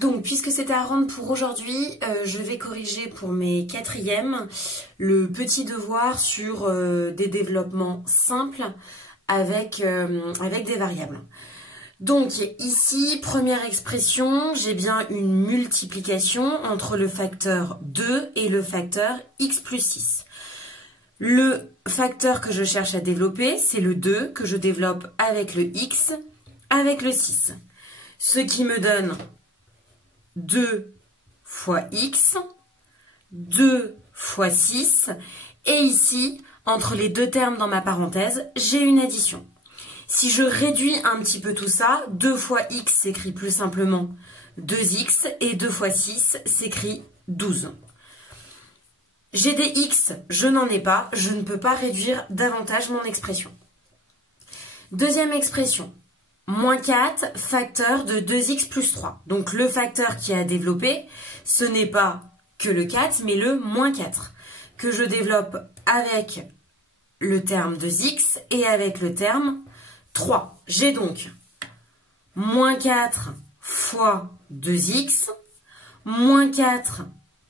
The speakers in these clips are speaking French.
Donc, puisque c'était à rendre pour aujourd'hui, je vais corriger pour mes quatrièmes le petit devoir sur des développements simples avec des variables. Donc, ici, première expression, j'ai bien une multiplication entre le facteur 2 et le facteur x plus 6. Le facteur que je cherche à développer, c'est le 2 que je développe avec le x, avec le 6. Ce qui me donne 2 fois x, 2 fois 6, et ici, entre les deux termes dans ma parenthèse, j'ai une addition. Si je réduis un petit peu tout ça, 2 fois x s'écrit plus simplement 2x, et 2 fois 6 s'écrit 12. J'ai des x, je n'en ai pas, je ne peux pas réduire davantage mon expression. Deuxième expression. Moins 4, facteur de 2x plus 3. Donc le facteur qui a développé, ce n'est pas que le 4, mais le moins 4, que je développe avec le terme 2x et avec le terme 3. J'ai donc moins 4 fois 2x, moins 4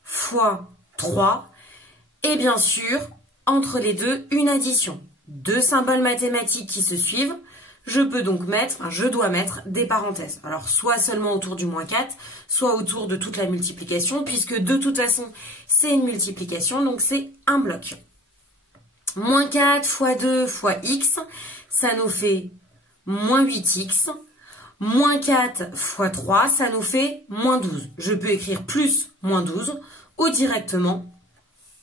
fois 3, et bien sûr, entre les deux, une addition. Deux symboles mathématiques qui se suivent. Je dois mettre des parenthèses. Alors, soit seulement autour du moins 4, soit autour de toute la multiplication, puisque de toute façon, c'est une multiplication, donc c'est un bloc. Moins 4 fois 2 fois x, ça nous fait moins 8x. Moins 4 fois 3, ça nous fait moins 12. Je peux écrire plus moins 12 ou directement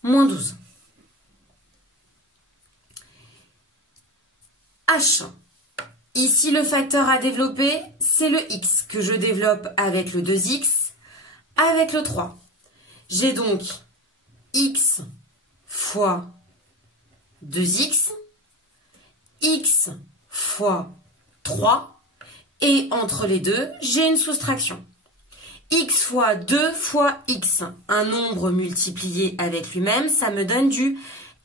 moins 12. H. Ici, le facteur à développer, c'est le x que je développe avec le 2x, avec le 3. J'ai donc x fois 2x, x fois 3, et entre les deux, j'ai une soustraction. X fois 2 fois x, un nombre multiplié avec lui-même, ça me donne du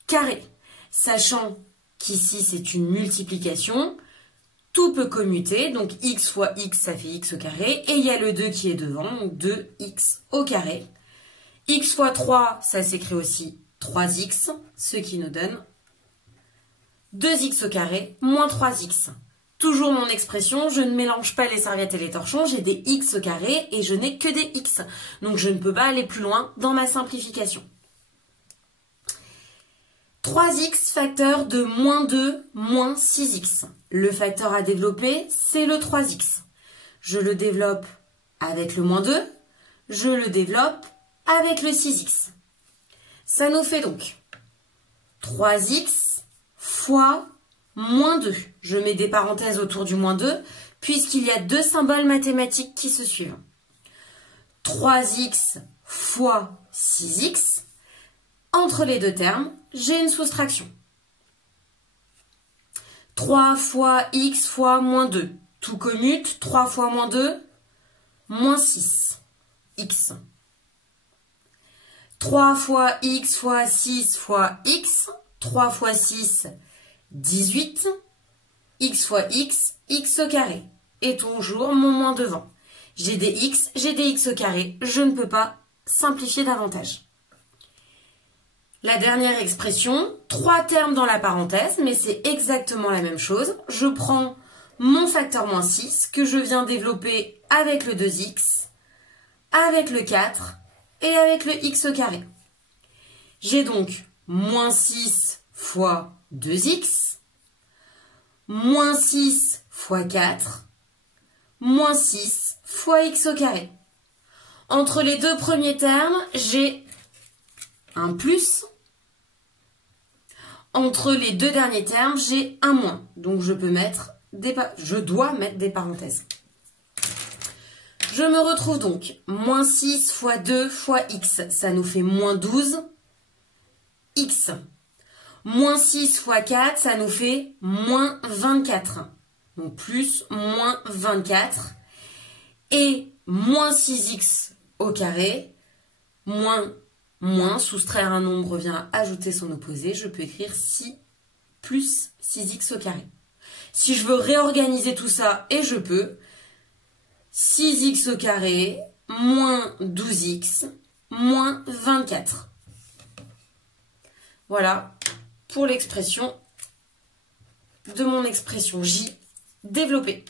carré. Sachant qu'ici, c'est une multiplication, tout peut commuter, donc x fois x, ça fait x au carré, et il y a le 2 qui est devant, donc 2x au carré. X fois 3, ça s'écrit aussi 3x, ce qui nous donne 2x au carré moins 3x. Toujours mon expression, je ne mélange pas les serviettes et les torchons, j'ai des x au carré et je n'ai que des x. Donc je ne peux pas aller plus loin dans ma simplification. 3x facteur de moins 2 moins 6x. Le facteur à développer, c'est le 3x. Je le développe avec le moins 2, je le développe avec le 6x. Ça nous fait donc 3x fois moins 2. Je mets des parenthèses autour du moins 2, puisqu'il y a deux symboles mathématiques qui se suivent. 3x fois 6x. Entre les deux termes, j'ai une soustraction. 3 fois x fois moins 2. Tout commute, 3 fois moins 2, moins 6, x. 3 fois x fois 6 fois x. 3 fois 6, 18, x fois x, x au carré. Et toujours mon moins devant. J'ai des x au carré. Je ne peux pas simplifier davantage. La dernière expression, 3 termes dans la parenthèse, mais c'est exactement la même chose. Je prends mon facteur moins 6 que je viens développer avec le 2x, avec le 4 et avec le x au carré. J'ai donc moins 6 fois 2x, moins 6 fois 4, moins 6 fois x au carré. Entre les deux premiers termes, j'ai un plus. Entre les deux derniers termes, j'ai un moins. Donc je dois mettre des parenthèses. Je me retrouve donc moins 6 fois 2 fois x. Ça nous fait moins 12 x. Moins 6 fois 4, ça nous fait moins 24. Donc plus moins 24. Et moins 6x au carré, moins soustraire un nombre revient à ajouter son opposé. Je peux écrire 6 plus 6x au carré. Si je veux réorganiser tout ça, et je peux, 6x au carré moins 12x, moins 24. Voilà pour l'expression de mon expression J développée.